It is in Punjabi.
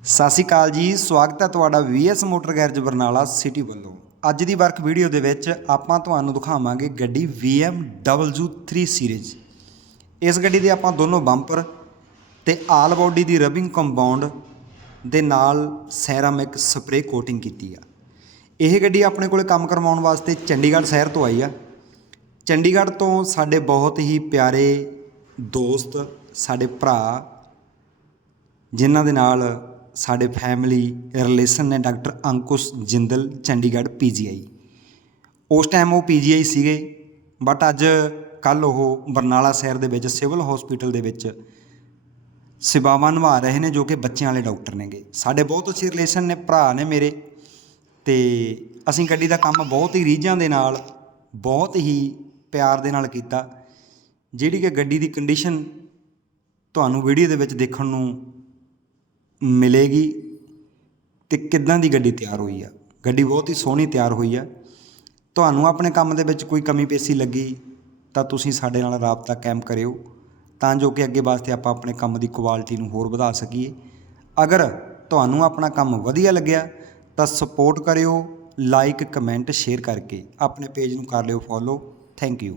ਸਤਿ ਸ਼੍ਰੀ ਅਕਾਲ ਜੀ, ਸਵਾਗਤ ਹੈ ਤੁਹਾਡਾ VS motor garage Barnala city ਵੱਲੋਂ। ਅੱਜ ਦੀ ਵਰਕ ਵੀਡੀਓ ਦੇ ਵਿੱਚ ਆਪਾਂ ਤੁਹਾਨੂੰ ਦਿਖਾਵਾਂਗੇ ਗੱਡੀ BMW 3 ਸੀਰੀਜ਼ ਇਸ ਗੱਡੀ ਦੇ ਆਪਾਂ ਦੋਨੋਂ ਬੰਪਰ ਤੇ ਆਲ ਬਾਡੀ ਦੀ ਰਬਿੰਗ ਕੰਪਾਊਂਡ ਦੇ ਨਾਲ ਸੈਰਾਮਿਕ ਸਪਰੇ ਕੋਟਿੰਗ ਕੀਤੀ ਆ। ਇਹ ਗੱਡੀ ਆਪਣੇ ਕੋਲੇ ਕੰਮ ਕਰਵਾਉਣ ਵਾਸਤੇ ਚੰਡੀਗੜ੍ਹ ਸ਼ਹਿਰ ਤੋਂ ਆਈ ਆ। ਚੰਡੀਗੜ੍ਹ ਤੋਂ ਸਾਡੇ ਬਹੁਤ ਹੀ ਪਿਆਰੇ ਦੋਸਤ, ਸਾਡੇ ਭਰਾ, ਜਿਨ੍ਹਾਂ ਦੇ ਨਾਲ ਸਾਡੇ ਫੈਮਿਲੀ ਰਿਲੇਸ਼ਨ ਨੇ ਡਾਕਟਰ ਅੰਕੁਸ਼ ਜਿੰਦਲ, ਚੰਡੀਗੜ੍ਹ ਪੀਜੀਆਈ ਉਸ ਟਾਈਮ ਉਹ ਪੀਜੀਆਈ ਸੀਗੇ ਬਟ ਅੱਜ ਕੱਲ ਉਹ ਬਰਨਾਲਾ ਸ਼ਹਿਰ ਦੇ ਵਿੱਚ ਸਿਵਲ ਹਸਪੀਟਲ ਦੇ ਵਿੱਚ ਸੇਵਾਵਾਂ ਨਿਭਾ ਰਹੇ ਨੇ, ਜੋ ਕਿ ਬੱਚਿਆਂ ਵਾਲੇ ਡਾਕਟਰ ਨੇਗੇ। ਸਾਡੇ ਬਹੁਤ ਅੱਛੇ ਰਿਲੇਸ਼ਨ ਨੇ, ਭਰਾ ਨੇ ਮੇਰੇ। ਤੇ ਅਸੀਂ ਗੱਡੀ ਦਾ ਕੰਮ ਬਹੁਤ ਹੀ ਰੀਝਾਂ ਦੇ ਨਾਲ, ਬਹੁਤ ਹੀ ਪਿਆਰ ਦੇ ਨਾਲ ਕੀਤਾ, ਜਿਹੜੀ ਕਿ ਗੱਡੀ ਦੀ ਕੰਡੀਸ਼ਨ ਤੁਹਾਨੂੰ ਵੀਡੀਓ ਦੇ ਵਿੱਚ ਦੇਖਣ ਨੂੰ ਮਿਲੇਗੀ ਅਤੇ ਕਿੱਦਾਂ ਦੀ ਗੱਡੀ ਤਿਆਰ ਹੋਈ ਆ? ਗੱਡੀ ਬਹੁਤ ਹੀ ਸੋਹਣੀ ਤਿਆਰ ਹੋਈ ਆ। ਤੁਹਾਨੂੰ ਆਪਣੇ ਕੰਮ ਦੇ ਵਿੱਚ ਕੋਈ ਕਮੀ ਪੇਸ਼ੀ ਲੱਗੀ ਤਾਂ ਤੁਸੀਂ ਸਾਡੇ ਨਾਲ ਰਾਬਤਾ ਕਾਇਮ ਕਰਿਓ ਤਾਂ ਜੋ ਕਿ ਅੱਗੇ ਵਾਸਤੇ ਆਪਾਂ ਆਪਣੇ ਕੰਮ ਦੀ ਕੁਆਲਿਟੀ ਨੂੰ ਹੋਰ ਵਧਾ ਸਕੀਏ। ਅਗਰ ਤੁਹਾਨੂੰ ਆਪਣਾ ਕੰਮ ਵਧੀਆ ਲੱਗਿਆ ਤਾਂ ਸਪੋਰਟ ਕਰਿਓ ਲਾਈਕ ਕਮੈਂਟ ਸ਼ੇਅਰ ਕਰਕੇ ਆਪਣੇ ਪੇਜ ਨੂੰ ਕਰ ਲਿਓ ਫੋਲੋ ਥੈਂਕ ਯੂ